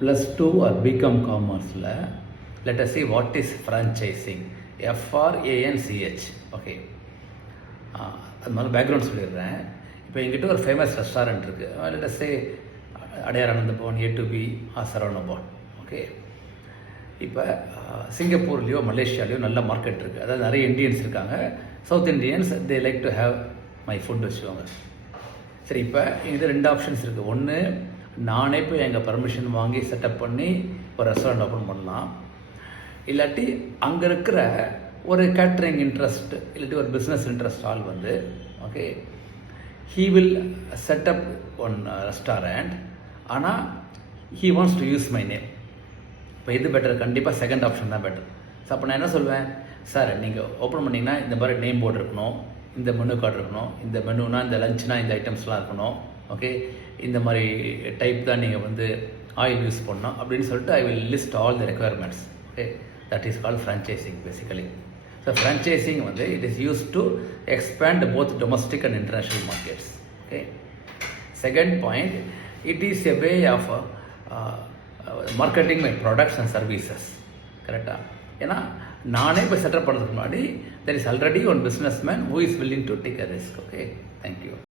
+2 or BCom காமர்ஸில் let us see what is franchising. FRANCH. Okay, அது மாதிரி background சொல்லிடுறேன். இப்போ எங்கிட்ட ஒரு ஃபேமஸ் ரெஸ்டாரண்ட் இருக்குது. let us say Adyar Ananda Bhavan, A2B or Saravana Bhavan. Okay, இப்போ சிங்கப்பூர்லேயோ மலேசியாலேயோ நல்ல மார்க்கெட் இருக்குது. அதாவது நிறைய இந்தியன்ஸ் இருக்காங்க. South Indians they like to have my foot வச்சுக்கோங்க. சரி, இப்போ இது 2 ஆப்ஷன்ஸ் இருக்குது. ஒன்று, நானே போய் எங்கள் பர்மிஷன் வாங்கி செட்டப் பண்ணி ஒரு ரெஸ்டாரண்ட் ஓப்பன் பண்ணலாம். இல்லாட்டி அங்கே இருக்கிற ஒரு கேட்ரிங் இன்ட்ரெஸ்ட் இல்லாட்டி ஒரு பிஸ்னஸ் இன்ட்ரெஸ்ட் ஆள் வந்து okay he will set up one restaurant. ஆனால் he wants to use my name. இப்போ எது பெட்டர்? கண்டிப்பாக செகண்ட் ஆப்ஷன் தான் பெட்டர். ஸோ அப்போ நான் என்ன சொல்வேன், சார் நீங்கள் ஓப்பன் பண்ணிங்கன்னா இந்த மாதிரி நேம் போர்டு இருக்கணும், இந்த மெனு கார்டு இருக்கணும், இந்த மெனுனா இந்த லஞ்ச்னா இந்த ஐட்டம்ஸ்லாம் இருக்கணும், ஓகே இந்த மாதிரி டைப் தான் நீங்கள் வந்து ஆயில் யூஸ் பண்ணணும் அப்படின்னு சொல்லிட்டு I will list all the requirements. Okay, that is called franchising basically. So franchising வந்து it is use to expand both domestic and international markets. Okay, second point, it is a way of marketing my products and services. கரெக்டாக? ஏன்னா நானே இப்போ set up பண்ணுறதுக்கு முன்னாடி there is already one business man who is willing to take a risk. Okay, thank you.